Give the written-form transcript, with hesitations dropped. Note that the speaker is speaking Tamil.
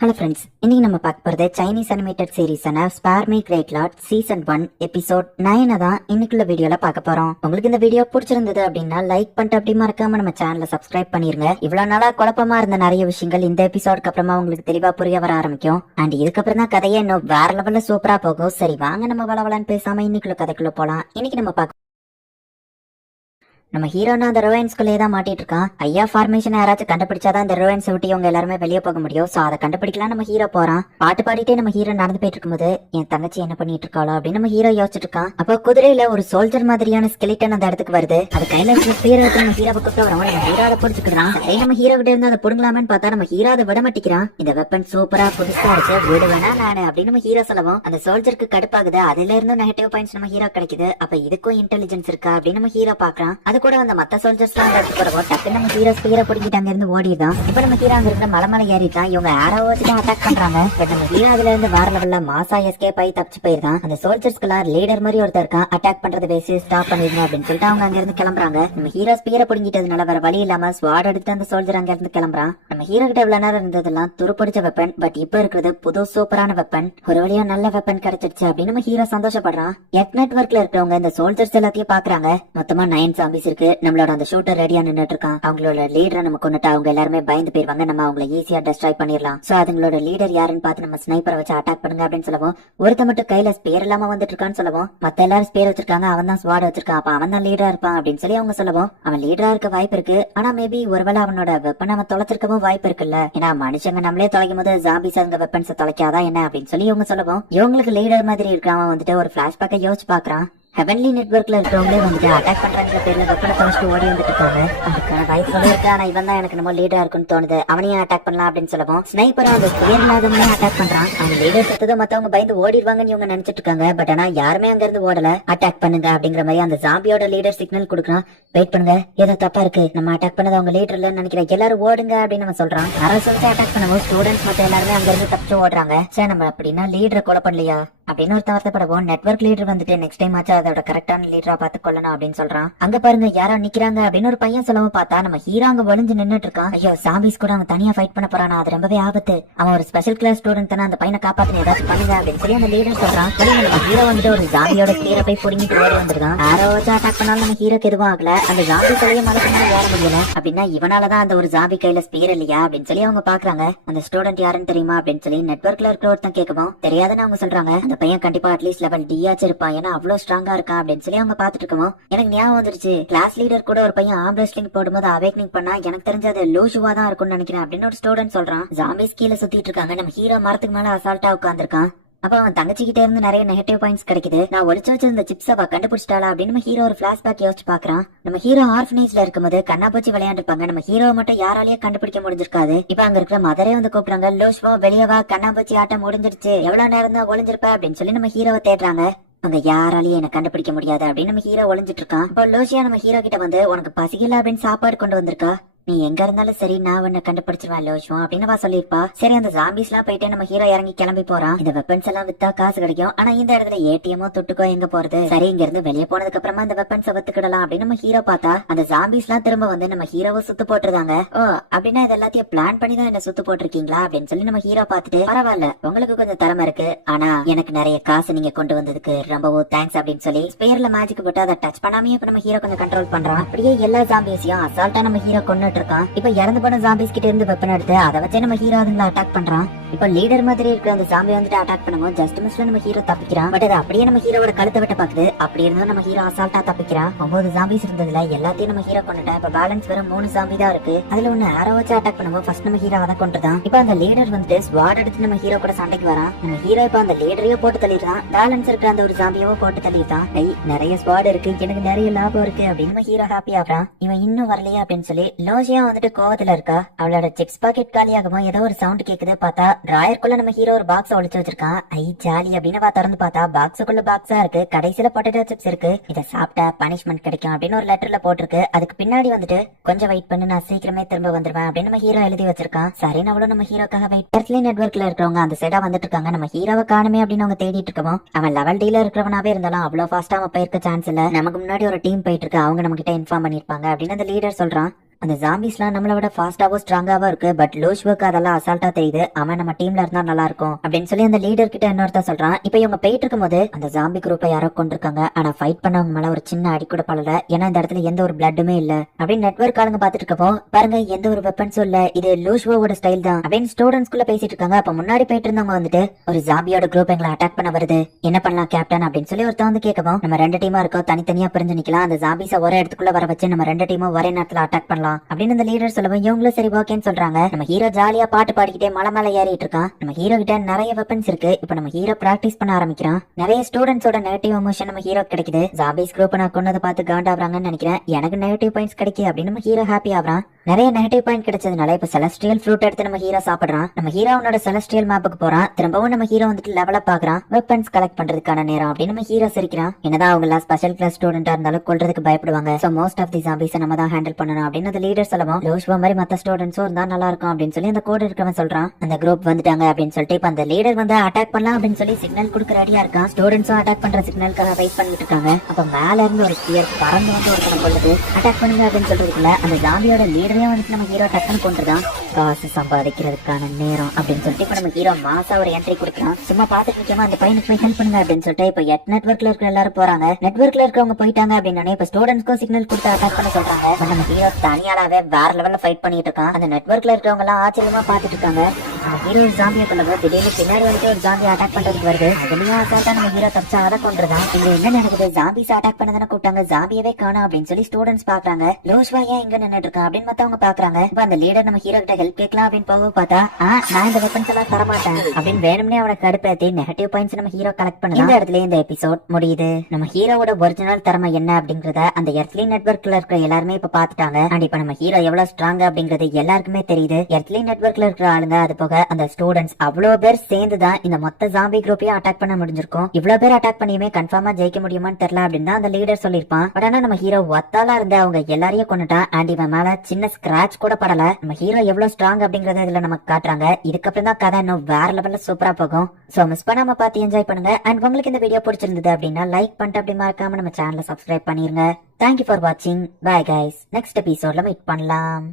ஹலோ ஃப்ரெண்ட்ஸ், இன்னைக்கு நம்ம பார்க்க போறது சைனீஸ் அனிமேட்டட் சீரீஸான Spare Me Great Lord season 1 episode 9 தான் இன்னைக்குள்ள வீடியோல பார்க்க போறோம். உங்களுக்கு இந்த வீடியோ பிடிச்சிருந்தது அப்படின்னா லைக் பண்ணிட்டு அப்படி மறக்காம நம்ம சேனலை சப்ஸ்கிரைப் பண்ணிருங்க. இவ்வளவு நாளா குழப்பமா இருந்த நிறைய விஷயங்கள் இந்த எபிசோடுக்கு அப்புறமா உங்களுக்கு தெளிவா புரிய வர ஆரம்பிக்கும். அண்ட் இதுக்கப்புறம் தான் கதையை இன்னும் வேற லெவல்ல சூப்பரா போகும். சரி வாங்க நம்ம வளவலன்னு பேசாம இன்னைக்குள்ள கதைக்குள்ள போலாம். இன்னைக்கு நம்ம ஹீரோனா அந்த ரோயின்ஸ்குள்ளே தான் மாட்டிட்டு இருக்கான். ஐயா ஃபார்மேஷன் யாராச்சும் கண்டுபிடிச்சாதான் அந்த ரோயின்ஸ் விட்டு இவங்க எல்லாருமே வெளியே போக முடியும். சோ அதை கண்டுபிடிக்கலாம் நம்ம ஹீரோ போறான். பாட்டு பாடிட்டே நம்ம ஹீரோ நடந்து போயிட்டு இருக்கும்போது என் தங்கச்சி என்ன பண்ணிட்டு இருக்காளோ அப்படின்னு நம்ம ஹீரோ யோசிச்சுட்டு இருக்கான். அப்போ குதிரையில ஒரு சோல்ஜர் மாதிரியான ஸ்கெலிட்டன் அந்த இடத்துக்கு வருது. அது கையில நம்ம ஹீரோ கூப்பிட்டு வரவங்க நம்ம ஹீரோ அதை பிடிச்சிக்கிறான். நம்ம ஹீரோ கிட்ட இருந்து அதை புடுங்கலாமேன்னு பார்த்தா நம்ம ஹீரோ அதை விட மாட்டிக்கிறான். இந்த வெப்பன் சூப்பரா புதுசா இருக்கு, விடுவேனா நானு அப்படின்னு நம்ம ஹீரோ சொல்லவும் அந்த சோல்ஜருக்கு கடுப்பாகுது. அதுல இருந்து நெகட்டிவ் பாயிண்ட்ஸ் நம்ம ஹீரோ கிடைக்குது. அப்ப இதுக்கும் இன்டெலிஜென்ஸ் இருக்கா அப்படின்னு நம்ம ஹீரோ பாக்குறான். அது கூட அந்த மத்த சோல்ஜர்ஸ் நம்ம ஹீரோ ஸ்பீரை பிடிக்கிட்டு அங்க இருந்து ஓடிதான். இப்ப நம்ம ஹீரோ அங்க இருக்கிற மலை ஏறிட்டான். இவங்க ஆரோ வச்சு அட்டாக் பண்றாங்க. பட் நம்ம ஹீரோ அதுல இருந்து வேற லெவல்ல மாசா எஸ்கேப் ஆகி தப்பிச்சு போயிருந்தான். அந்த சோல்ஜர்ஸ்க்குலாம் லீடர் மாதிரி ஒருத்தர் இருக்கான். அட்டாக் பண்றது பேசி ஸ்டாப் பண்ணிருங்க அப்படின்னு சொல்லிட்டு அவங்க அங்க இருந்து கிளம்புறாங்க. நம்ம ஹீரோ ஸ்பீரை பிடிக்கிட்டதுனால வேற வழி இல்லாம ஸ்வாட் எடுத்து அந்த சோல்ஜர் அங்க இருந்து கிளம்புறான். நம்ம ஹீரோ கிட்ட இவ்வளவு நேரம் இருந்ததெல்லாம் துருப்பிடிச்ச வெப்பன். பட் இப்ப இருக்கிறது புது சூப்பரான வெப்பன். ஒரு வழியா நல்ல வெப்பன் கிடைச்சிருச்சு அப்படின்னு நம்ம ஹீரோ சந்தோஷப்படுறான். எட் நெட்வொர்க்ல இருக்கிறவங்க இந்த சோல்ஜர்ஸ் எல்லாத்தையும் பாக்குறாங்க. மொத்தமா 9 ஜாம்பிஸ் இருக்கு. நம்மளோட அந்த ஷூட்டர் ரெடியா நின்னுட்டு இருக்கான். அவங்களோட லீடரை நம்ம கொண்டுட்டா அவங்க எல்லாருமே பயந்து போயிருவாங்க. நம்ம அவங்களை ஈஸியா டெஸ்ட்ராய் பண்ணிடலாம். சோ அதுங்களோட லீடர் யாருன்னு பார்த்து நம்ம ஸ்னைப்பரை வச்சு அட்டாக் பண்ணுங்க அப்படின்னு சொல்லவும், ஒருத்த மட்டும் கையில ஸ்பேர் இல்லாம வந்துட்டு இருக்கான்னு சொல்லவும், மத்த எல்லாரும் ஸ்பேர் வச்சிருக்காங்க, அவன் தான் ஸ்வாட் வச்சிருக்கான், அப்ப அவன் தான் லீடரா இருப்பான் அப்படின்னு சொல்லி அவங்க சொல்லவும், அவன் லீடரா இருக்க வாய்ப்பு இருக்கு. ஆனா மேபி ஒருவேளை அவனோட வெப்பன் அவன் தொலைச்சிருக்கவும் வாய்ப்பு இருக்குல்ல. ஏன்னா மனுஷங்க நம்மளே தொலைக்கும் போது ஜாம்பிஸ் அந்த வெப்பன்ஸ் தொலைக்காதா என்ன அப்படின்னு சொல்லி இவங்க சொல்லவும், இவங்களுக்கு லீடர் மாதிரி இருக்கிறவன் வந்துட்டு ஒரு பிளாஷ்பேக்கை யோசிச்சு பாக்குறான். ஹெவன்லி நெட்வொர்க்ல இருக்கிறவங்களே வந்துட்டு அட்டாக் பண்றாங்க பேர்ல வெப்பனை தொலைச்சிட்டு ஓடி வந்துட்டு இருக்காங்க. அதுக்கான வாய்ப்பு இருக்கு. ஆனா இவன் தான் எனக்கு நம்ம லீடரா இருக்குன்னு தோணுது, அவனையும் அட்டாக் பண்ணலாம் அப்படின்னு சொல்லவும், ஸ்னைப்பரும் அந்த பேர் இல்லாதவனே அட்டாக் பண்றான். அவங்க லீடர் செத்ததை மத்தவங்க பயந்து ஓடிடுவாங்கன்னு இவங்க நினைச்சிட்டு இருக்காங்க. பட் ஆனா யாருமே அங்க இருந்து ஓடல. அட்டாக் பண்ணுங்க அப்படிங்கிற மாதிரி அந்த ஜாம்பியோட லீடர் சிக்னல் கொடுக்குறான். வெயிட் பண்ணுங்க, ஏதோ தப்பா இருக்கு, நம்ம அட்டாக் பண்ணது அவங்க லீடர் இல்லன்னு நினைக்கிறேன், எல்லாரும் ஓடுங்க அப்படின்னு நம்ம சொல்றான். யாரும் சொல்லிட்டு அட்டாக் பண்ணவும் ஸ்டூடெண்ட்ஸ் மத்த எல்லாருமே அங்க இருந்து தப்பிச்சு ஓடுறாங்க. சரி நம்ம அப்படின்னா லீடரை கொலை பண்ணலையா அப்படின்னு ஒரு வருத்தப்படவும், நெட்வொர்க் லீடர் வந்துட்டு நெக்ஸ்ட் டைம் ஆச்சு அதோட கரெக்டான லீடரா பார்த்து கொள்ளணும் அப்படின்னு சொல்றான். அங்க பாருங்க யாரோ நிக்கிறாங்க அப்படின்னு ஒரு பையன் சொல்லவும் பார்த்தா நம்ம ஹீரோ அங்க ஒளிஞ்சு நின்னுட்டு இருக்கான். ஐயோ சாம்பிஸ் கூட அவன் தனியா ஃபைட் பண்ண போறானா, அது ரொம்பவே ஆபத்து, அவன் ஒரு ஸ்பெஷல் கிளாஸ் ஸ்டூடெண்ட் தானே, அந்த பையனை காப்பாத்து ஏதாச்சும் பண்ணுங்க அப்படின்னு சொல்லி அந்த லீடர் சொல்றான். நம்ம ஹீரோ வந்துட்டு ஒரு ஜாம்பியோட ஸ்பீரை போய் புடுங்கிட்டு ஓடி வந்துருக்கான். ஆரோ வச்சு அட்டாக் பண்ணாலும் நம்ம ஹீரோக்கு எதுவும் ஆகல. அந்த ஜாம்பி கையை மலக்கணும் ஏற முடியல. அப்படின்னா இவனாலதான் அந்த ஒரு ஜாம்பி கையில ஸ்பீர் இல்லையா அப்படின்னு சொல்லி அவங்க பாக்குறாங்க. அந்த ஸ்டூடெண்ட் யாருன்னு தெரியுமா அப்படின்னு சொல்லி நெட்வொர்க்ல இருக்கிற ஒருத்தன் கேட்கவும், தெரியாதுன்னு அவங்க சொல்றாங்க. அந்த பையன் கண்டிப்பா அட்லீஸ்ட் லெவல் டி ஆச்சு இருப்பான், ஏன்னா அவ்வளவு ஸ்ட்ராங்கா இருக்கான் அப்படின்னு சொல்லி அவங்க பாத்துட்டு இருக்கோம். எனக்கு ஞாபகம் வந்துருச்சு, கிளாஸ் லீடர் கூட ஒரு பையன் ஆர்ம் ரெஸ்லிங் போடும்போது அவேக்னிங் பண்ணா எனக்கு தெரிஞ்சது லூஷுவா தான் இருக்கும்னு நினைக்கிறேன் அப்படின்னு ஒரு ஸ்டூடெண்ட் சொல்றான். ஜாம்பிஸ் கீழே சுத்திட்டு இருக்காங்க. நம்ம ஹீரோ மரத்துக்கு மேல அசால்ட்டா உட்காந்துருக்கான். அப்ப அவன் தங்கச்சி கிட்ட இருந்து நிறைய நெகட்டிவ் பாயிண்ட்ஸ் கிடைக்குது. நான் ஒளிச்சு வச்சிருந்த சிப்ஸ் அவ கண்டுபிடிச்சிட்டாளா அப்படின்னு நம்ம ஹீரோ ஒரு பிளாஷ்பேக் யோசிச்சு பாக்குறான். நம்ம ஹீரோ ஆர்ஃபனேஜ்ல இருக்கும்போது கண்ணாபூச்சி விளையாண்டுருப்பாங்க. நம்ம ஹீரோ மட்டும் யாராலயே கண்டுபிடிக்க முடிஞ்சிருக்காது. இப்ப அங்க இருக்கிற மதரே வந்து கூப்பிடுறாங்க, லோஷ்வா வெளியவா, கண்ணாபூச்சி ஆட்டம் முடிஞ்சிருச்சு, எவ்வளவு நேரம் தான் ஒளிஞ்சிருப்ப அப்படின்னு சொல்லி நம்ம ஹீரோவை தேடுறாங்க. அங்க யாராலையும் என்ன கண்டுபிடிக்க முடியாது அப்படின்னு நம்ம ஹீரோ ஒளிஞ்சிட்டு இருக்கான். இப்போ லோஷியா நம்ம ஹீரோ கிட்ட வந்து, உனக்கு பசிக்கல அப்படின்னு சாப்பாடு கொண்டு வந்திருக்கா, நீ எங்க இருந்தாலும் சரி நான் உன்னை கண்டுபிடிச்சிருவேன் லோஷுவா அப்படின்னு சொல்லிருப்பா. சரி அந்த ஜாம்பிஸ் எல்லாம் போயிட்டு நம்ம ஹீரோ இறங்கி கிளம்பி போறான். இந்த வெப்பன்ஸ் எல்லாம் வித்தா காசு கிடைக்கும். ஆனா இந்த இடத்துல ஏடிஎம்மோ தொட்டுக்கோ எங்க போறது, சரி இங்க இருந்து வெளியே போனதுக்கு அப்புறமா இந்த வெப்பன்ஸை வித்துக்கிடலாம் அப்படின்னு நம்ம ஹீரோ பார்த்தா அந்த ஜாம்பிஸ் எல்லாம் திரும்ப வந்து நம்ம ஹீரோவை சுத்து போட்டுருந்தாங்க. ஓ அப்படின்னா இது எல்லாத்தையும் பிளான் பண்ணி தான் என்ன சுத்து போட்டிருக்கீங்களா அப்படின்னு சொல்லி நம்ம ஹீரோ பார்த்துட்டு, பரவாயில்ல உங்களுக்கு கொஞ்சம் திறமை இருக்கு, ஆனா எனக்கு நிறைய காசு நீங்க கொண்டு வந்ததுக்கு ரொம்பவும் தேங்க்ஸ் அப்படின்னு சொல்லி ஸ்பேர்ல மேஜிக் போட்டு அதை டச் பண்ணாமே இப்ப நம்ம ஹீரோ கொஞ்சம் கண்ட்ரோல் பண்றான். அப்படியே எல்லா ஜாம்பிஸையும் அசால்ட்டா நம்ம ஹீரோ கொண்டுட்டு இருக்கான். இப்ப இறந்து போன ஜாம்பிஸ் கிட்ட இருந்து வெப்பன் எடுத்து அதை வச்சு நம்ம ஹீரோ அதுங்களை அட்டாக் பண்றான். இப்ப லீடர் மாதிரி இருக்கிற அந்த ஜாம்பி வந்துட்டு அட்டாக் பண்ணுவோம். ஜஸ்ட் மிஸ்ல நம்ம ஹீரோ தப்பிக்கிறான். பட் அது அப்படியே நம்ம ஹீரோட கழுத்தை விட்ட பாக்குது. அப்படி இருந்தா நம்ம ஹீரோ அசால்ட்டா தப்பிக்கிறான். 9 ஜாம்பிஸ் இருந்ததுல எல்லாத்தையும் நம்ம ஹீரோ கொண்டுட்டா இப்ப பேலன்ஸ் வேற 3 ஜாம்பி தான் இருக்கு. அதுல ஒண்ணு ஆரோ வச்சு அட்டாக் பண்ணுவோம். ஃபர்ஸ்ட் நம்ம ஹீரோ தான் கொண்டுதான். இப்ப அந்த லீடர் வந்துட்டு ஸ்வாட் எடுத்து நம்ம ஹீரோ கூட சண்டைக்கு வரான். நம்ம ஹீரோ இப்ப அந்த லீடரையோ போட்டு தள்ளிடுறான். பேலன்ஸ் இருக்கிற அந்த ஒரு ஜாம்பியவோ போட்டு தள்ளிடுறான். நிறைய ஸ்வாட் இருக்கு, எனக்கு நிறைய லாபம் இருக்கு அப்படின்னு நம்ம ஹீரோ ஹாப்பி ஆகுறான். இவன் இன்னும் வரலையா அப்படின்னு சொல்லி லோஷியா வந்துட்டு கோவத்துல இருக்கா. அவளோட சிப்ஸ் பாக்கெட் காலியாகவும் ஏதோ ஒரு சவுண்ட் கேக்குது. பார்த்தா டிராயருக்குள்ள நம்ம ஹீரோ ஒரு பாக்ஸ் ஒளிச்சு வச்சிருக்கான். ஐ ஜாலி அப்படின்னு திறந்து பார்த்தா பாக்ஸுக்குள்ள பாக்ஸா இருக்கு. கடைசியில பொட்டேட்டோ சிப்ஸ் இருக்கு. இதை சாப்பிட்டா பனிஷ்மெண்ட் கிடைக்கும் அப்படின்னு ஒரு லெட்டர்ல போட்டிருக்கு. அதுக்கு பின்னாடி வந்துட்டு கொஞ்சம் வெயிட் பண்ணு, நான் சீக்கிரமே திரும்ப வந்துருவேன் அப்படின்னு நம்ம ஹீரோ எழுதி வச்சிருக்கான். சரி நம்மளும் நம்ம ஹீரோக்காக வெயிட். எர்த்லி நெட்வொர்க்ல இருக்கிறவங்க அந்த சைடா வந்துட்டு இருக்காங்க. நம்ம ஹீரோவை காணுமே அப்படின்னு அவங்க தேடிட்டு இருக்கோம். அவன் லெவல் டீல இருக்கிறவனாவே இருந்தாலும் அவ்வளவு ஃபாஸ்டா அவன் போயிருக்க சான்ஸ் இல்ல. நமக்கு முன்னாடி ஒரு டீம் போயிட்டு இருக்கு, அவங்க நம்ம கிட்ட இன்ஃபார்ம் பண்ணிருப்பாங்க அப்படின்னு அந்த லீடர் சொல்றான். அந்த ஜாம்பிஸ்லாம் நம்மளோட ஃபாஸ்டாவோ ஸ்ட்ராங்காவோ இருக்கு, பட் லூஷ்வுக்கு அதெல்லாம் அசால்ட்டா தெரியுது. அவன் நம்ம டீம்ல இருந்தா நல்லா இருக்கும் அப்படின்னு சொல்லி அந்த லீடர் கிட்ட இன்னொருத்தா சொல்றான். இப்ப இவங்க போயிட்டு இருக்கும்போது அந்த ஜாம்பி குரூப்பை யாரோ கொண்டிருக்காங்க. ஆனா ஃபைட் பண்ணவங்க மேல ஒரு சின்ன அடி கூட படல. ஏன்னா இந்த இடத்துல எந்த ஒரு பிளட்டுமே இல்ல அப்படின்னு நெட்வொர்க் ஆளுங்க பாத்துட்டு இருக்கப்போ, பாருங்க எந்த ஒரு வெப்பன்ஸும் இல்ல, இது லூஷ்வோட ஸ்டைல் தான் அப்படின்னு ஸ்டூடெண்ட்ஸ்குள்ள பேசிட்டு இருக்காங்க. அப்ப முன்னாடி போயிட்டு இருந்தவங்க வந்துட்டு, ஒரு ஜாம்பியோட குரூப் எங்களை அட்டாக் பண்ண வருது, என்ன பண்ணலாம் கேப்டன் அப்படின்னு சொல்லி ஒருத்தன் வந்து கேட்கவும், நம்ம 2 டீமா இருக்கோம், தனித்தனியா பிரிஞ்சு நிக்கலாம், அந்த ஜாம்பிஸ ஒரே இடத்துக்குள்ள வர வச்சு நம்ம 2 டீமும் ஒரே நேரத்துல அட்டாக் பண்ணலாம் அப்படின்னு அந்த லீடர் சொல்லவும், இவங்களும் சரி ஓகேன்னு சொல்றாங்க. நம்ம ஹீரோ ஜாலியா பாட்டு பாடிக்கிட்டே மலை மேல ஏறிட்டு இருக்கான். நம்ம ஹீரோ கிட்ட நிறைய வெப்பன்ஸ் இருக்கு. இப்ப நம்ம ஹீரோ பிராக்டிஸ் பண்ண ஆரம்பிக்கிறான். நிறைய ஸ்டூடெண்ட்ஸோட நெகட்டிவ் எமோஷன் நம்ம ஹீரோ கிடைக்குது. ஜாம்பிஸ் குரூப் நான் கொண்டதை பார்த்து காண்டாவறாங்கன்னு நினைக்கிறேன். எனக்கு நெகட்டிவ் பாயிண்ட்ஸ் கிடைக்கு அப்படின்னு நம்ம ஹீரோ ஹாப்பி ஆகுறான். நிறைய நெகட்டிவ் பாயிண்ட் கிடைச்சதுனால இப்ப செலஸ்ட்ரியல் ஃப்ரூட் எடுத்து நம்ம ஹீரோ சாப்பிடுறான். நம்ம ஹீரோ அவனோட செலஸ்ட்ரியல் மேப்புக்கு போறான். திரும்பவும் நம்ம ஹீரோ வந்துட்டு லெவலப் ஆகுறான். வெப்பன்ஸ் கலெக்ட் பண்றதுக்கான நேரம் அப்படின்னு நம்ம ஹீரோ சிரிக்கிறான். என்னதான் அவங்க எல்லாம் ஸ்பெஷல் கிளாஸ் ஸ்டூடெண்டா இருந்தாலும் கொல்றதுக்கு பயப்படுவாங்க. So most of the zombies நம்ம தான் ஹேண்டில் பண்ணணும் அப்படின்னு அந்த லீடர் சொல்லவும், லூஷ்வா மாதிரி மத்த ஸ்டூடெண்ட்ஸும் இருந்தா நல்லா இருக்கும் அப்படின்னு சொல்லி அந்த கோட் இருக்கவன் சொல்றான். அந்த குரூப் வந்துட்டாங்க அப்படின்னு சொல்லிட்டு இப்ப அந்த லீடர் வந்து அட்டாக் பண்ணலாம் அப்படின்னு சொல்லி சிக்னல் கொடுக்க ரெடியா இருக்கான். ஸ்டூடெண்ட்ஸும் அட்டாக் பண்ற சிக்னலுக்காக வெயிட் பண்ணிட்டு இருக்காங்க. அப்ப மேல இருந்து ஒரு ஸ்பியர் பறந்து வந்து ஒருத்தனை கொள்ளுது. அட்டாக் பண்ணுங்க அப்படின்னு சொல்றதுக்குள்ள அந்த ஜாம்பியோட லீடரே வந்துட்டு நம்ம ஹீரோ டக்குன்னு கொண்டுதான். காசு சம்பாதிக்கிறதுக்கான நேரம் அப்படின்னு சொல்லிட்டு இப்ப நம்ம ஹீரோ மாசா ஒரு என்ட்ரி கொடுக்கலாம். சும்மா பாத்துட்டு நிக்காம அந்த பையனுக்கு போய் ஹெல்ப் பண்ணுங்க அப்படின்னு சொல்லிட்டு இப்ப நெட்வொர்க்ல இருக்கிற எல்லாரும் போறாங்க. நெட்வொர்க்ல இருக்கவங்க போயிட்டாங்க அப்படின்னு இப்ப ஸ்டூடெண்ட்ஸ்க்கும் சிக்னல் கொடுத்து அட்டாக் பண்ண சொல்றாங்க. நம்ம ஹீரோ தனியாலாவே வேற லெவல்ல ஃபைட் பண்ணிட்டு இருக்கான். அந்த நெட்வொர்க்ல இருக்கவங்க எல்லாம் ஆச்சரியமா பாத்துட்டு இருக்காங்க. நம்ம ஹீரோ ஜாம்பியை கொண்டு திடீர்னு பின்னாடி வந்துட்டு ஒரு ஜாம்பி அட்டாக் பண்றதுக்கு வருது. அதுலயும் அசால்ட்டா நம்ம ஹீரோ தப்பிச்சா அதை கொண்டுதான். இங்க என்ன நடக்குது, ஜாம்பிஸ் அட்டாக் பண்ணதானே கூப்பிட்டாங்க, ஜாம்பியவே காணோம் அப்படின்னு சொல்லி ஸ்டூடெண்ட்ஸ் பாக்குறாங்க. லூஷ்வா ஏன் இங்க நின்னுட்டு இருக்கான் அப்படின்னு மத்தவங்க பாக்குறாங்க. இப்ப அந்த லீடர் நம்ம ஹீரோ கிட்ட ஹெல்ப் கேட்கலாம் அப்படின்னு போக பார்த்தா, நான் இந்த வெப்பன்ஸ் எல்லாம் தரமாட்டேன் அப்படின்னு வேணும்னே அவனை கடுப்பேத்தி நெகட்டிவ் பாயிண்ட்ஸ் நம்ம ஹீரோ கலெக்ட் பண்ணலாம். இந்த இடத்துல இந்த எபிசோட் முடியுது. நம்ம ஹீரோவோட ஒரிஜினல் திறமை என்ன அப்படிங்கறத அந்த எர்த்லி நெட்வொர்க்ல இருக்கிற எல்லாருமே இப்ப பாத்துட்டாங்க. அண்ட் இப்ப நம்ம ஹீரோ எவ்வளவு ஸ்ட்ராங் அப்படிங்கறது எல்லாருக்குமே தெரியுது. எர்த்லி நெட்வொர்க்ல இருக்கிற ஆளுங்க, அது போக அந்த ஸ்டூடெண்ட்ஸ் அவ்வளவு பேர் சேர்ந்துதான் இந்த மொத்த ஜாம்பி குரூப்பையும் அட்டாக் பண்ண முடிஞ்சிருக்கும். இவ்வளவு பேர் அட்டாக் பண்ணியுமே கன்ஃபார்மா ஜெயிக்க முடியுமான்னு தெரியல அப்படின்னு அந்த லீடர் சொல்லிருப்பான். பட் ஆனா நம்ம ஹீரோ ஒத்தாலா இருந்து அவங்க எல்லாரையும் கொண்டுட்டான். அண்ட் இவன் மேல சின்ன ஸ்கிராச் கூட படல. நம்ம ஹீரோ எவ்வளவு ஸ்ட்ராங் அப்படிங்கறத இதுல நமக்கு காட்டுறாங்க. இதுக்கப்புறம் தான் கதை இன்னும் வேற லெவல்ல சூப்பரா போகும். சோ மிஸ் பண்ணாம பார்த்து என்ஜாய் பண்ணுங்க. அண்ட் உங்களுக்கு இந்த வீடியோ பிடிச்சிருந்தது அப்படின்னா லைக் பண்ணிட்டு அப்படி மறக்காம நம்ம சேனலை சப்ஸ்கிரைப் பண்ணிருங்க. தேங்க்யூ ஃபார் வாட்சிங். Bye guys. நெக்ஸ்ட் எபிசோட்ல மீட் பண்ணலாம்.